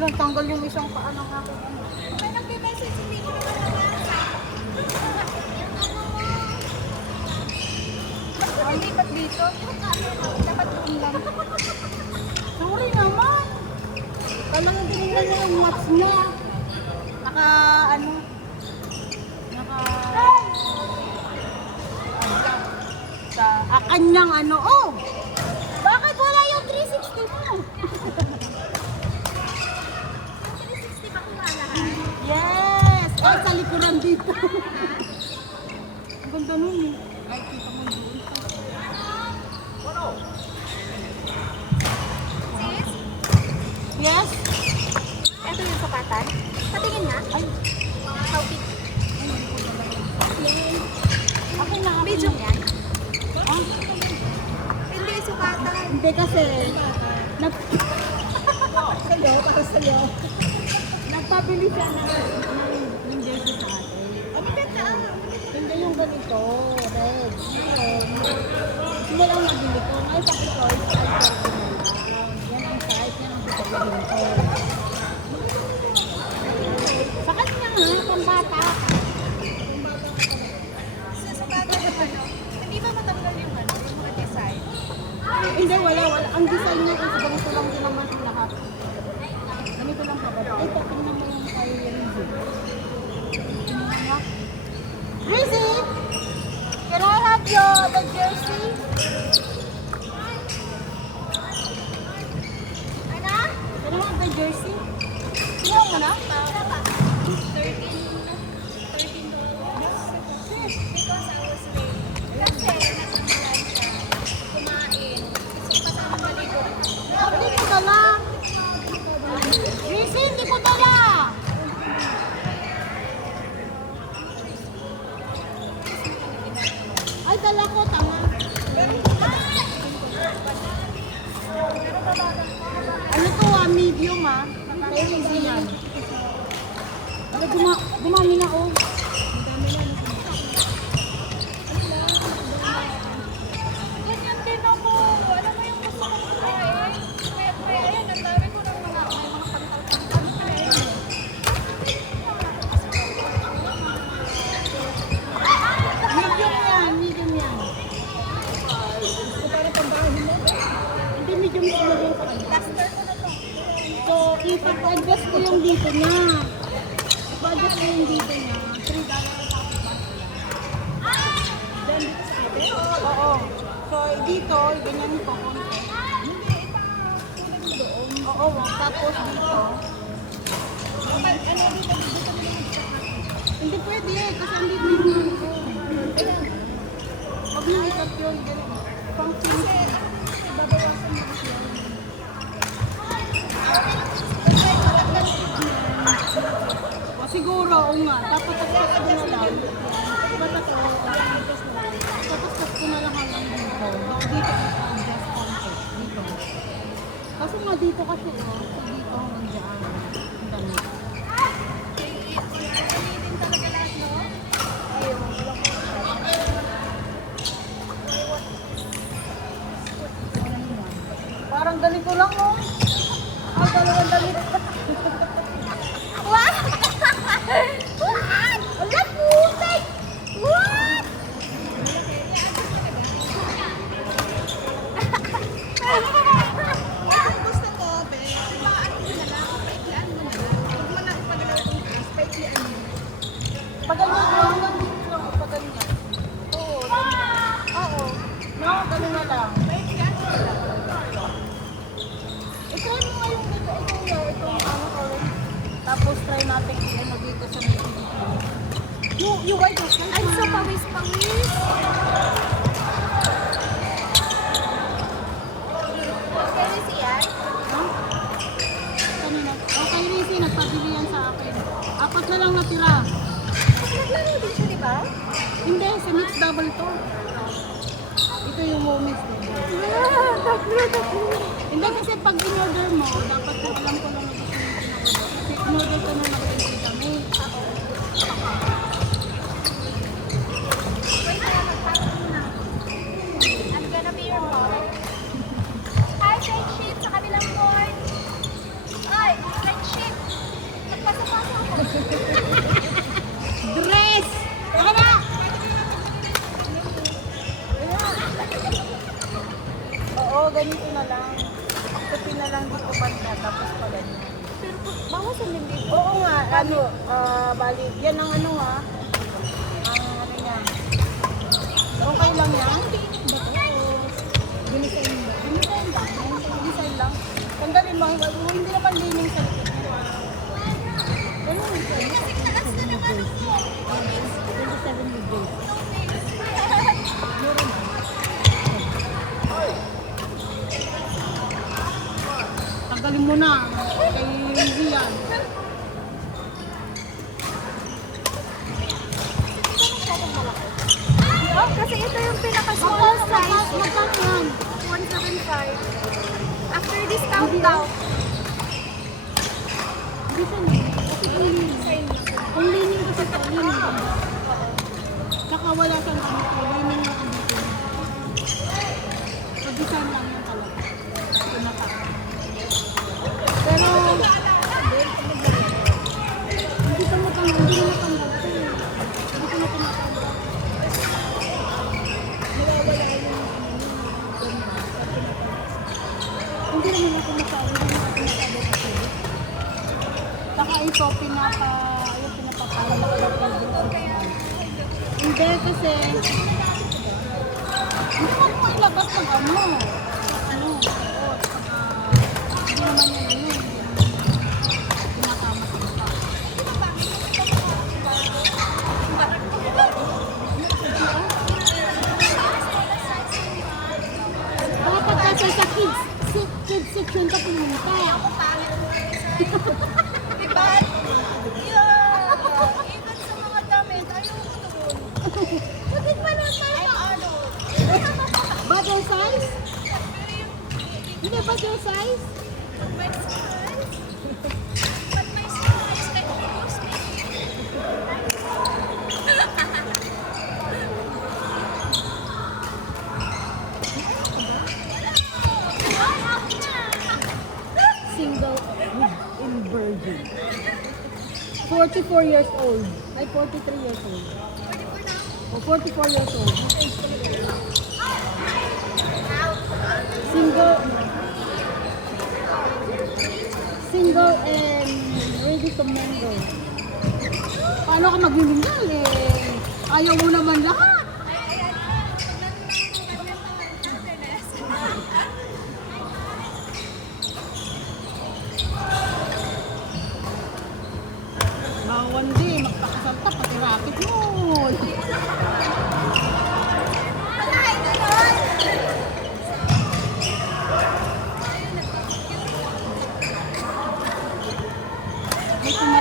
Walang tanggal yung isang paa ng akin. May nagbe-message si Miki naman naman. Bakit lipat dito? Dapat doon lang. Sorry naman. Kala nga tinignan niya yung watch niya. Naka, ano, kanyang ano, oh! Bakit wala yung 360 mo? 360 ba kuha lahat? Yes! Ay, sa likuran dito. Ang ganda nun eh. Ay, kita mo doon. Sis? Yes? Ito yung sukatan? Patingin nga. Ay, How big? ako na. Medium yan? Ah, Hindi, sukatan. hindi kasi. Nag... Sa'yo, para sa'yo. Nagpabili siya ng jersey sa atin. Ang maganda ah. Hindi yung ganito, red. Ngayon, sila lang nabili ko. Ngayon sabi ko, ay yan ang size, yan ang bibilihin ko. Sa kanya nga, pambata. Sa sukatan yung ano, hindi ba matanggal yung ano, yung mga design? Hindi, wala. Ang design niya is ganito lang din naman yung lahat. Ganito lang pagod. Ay, tingnan mo yung kay Rizzy. Tingnan mo. Rizzy! Can I have the jersey? Ano? Can I have the jersey? Tingnan mo na. Para ba? 13 because I was late. Kasi natanggalan siya. Kumain. Kasi kasama maligo. Hindi ko dala. Rizzy, hindi ko dala. Ay, dala ko. Tama. Ano to medium Kaya Rizzy yan. Ay, dumami na oh. Ganyan din ako. Alam mo yung gusto kong kumain? Kaya ayan, ang dami ko ng mga pantal-pantal. Medium yan, medium yan. Hindi medium yan, medium pa. Plaster ko na to. So, ipag-adjust ko yung dito niya. Ipag-adjust ko yung dito niya. $3 Then, dito sa atin? Oo. So, dito, ganyan ko. Oo, tapos dito. Hindi pwede kasi andito yung ano ko. Huwag nang ikat yun. Pang Babawasan mo siya. O siguro, oo nga. Dapat tapos ko na lang. Dapat ako, tapos ko na lang hanggang dito. Dito ako adjust konti. Dito. Kasi nga dito kasi, dito hanggang dyan. Ang dami. Ulitin talaga lahat, no? Ayun. Parang ganito lang, oh. Dalawang damit. What? What? Ala, putik! What? Ang gusto ko, be, mga ano mo na lang, paiklian mo na lang. Huwag mo na ipagalaw yung ass, paiklian mo. Pag ganyan ko, hanggang dito lang. Pag ganyan. Oo. Oo. No, ganun na lang. Paiklian mo na lang. I-try mo nga yung dito. Itong ano ko. Tapos try natin ano dito sa may dito. You white na siya. Ay, so pawis-pawis. Kaya siya? No? Kanina. Okay, Rizzy, nagpabili yan sa akin. 4 na lang natira. Naglaro din siya, di ba? Hindi, sa mix double to. Ito yung moments din. Tatlo. Hindi kasi pag in-order mo, dapat na alam ko lang na gusto yung in-order. Kasi in-order ko nung nag-entry kami. Wait, kaya magpapag muna. I'm gonna be your mom. Hi, friendship sa kabilang board. Ay, friendship. ganito na lang. Tupi na lang dito banda, tapos pa ganyan. Pero bawasan din dito. Oo nga, bali, yan ang ano ha. Ang ano niya. Okay lang yan? Ginisain ba? Design lang. Design lang. Tanggalin mo, hindi naman lining sa likod. Ganun. Kasi taas na naman ako. 27 degrees. Tanggalin mo na. Kay Rian. Oh, kasi ito yung pinaka-small size. Magkano yan? 175. After discount daw. Design lang. Kasi kung lining. Kung lining kasi ito, lining ba? Saka wala siyang ano ko, lining lang ang dito. So design lang yan talaga. Pinaka. Pero, hindi ko matanggal. Hindi ko matanggal ito eh. Hindi ko matanggal. Nawawala yung ano hindi naman ako masabi. Hindi naman ako masabi kasi. Saka ito, yung pinapapala ko. Hindi kasi, hindi mo mo ilabas ng ano. Ano, oo, saka, hindi naman yan ano, pinakama sa mata. Dapat kasi sa kids section ka pumunta. Diba? Yeah. Even sa mga damit, ayoko doon. Bakit ba lang tayo ano? Bottle size? Hindi bottle size? Pag may size? Pag may size, kahit close Single in virgin. 44 years old. Ay, 43 years old. O 44 years old. Single and ready to mingle. Paano ka maglilinggal eh? Ayaw mo naman lahat. Bawal din, magpakasal ka, pati racket mo. May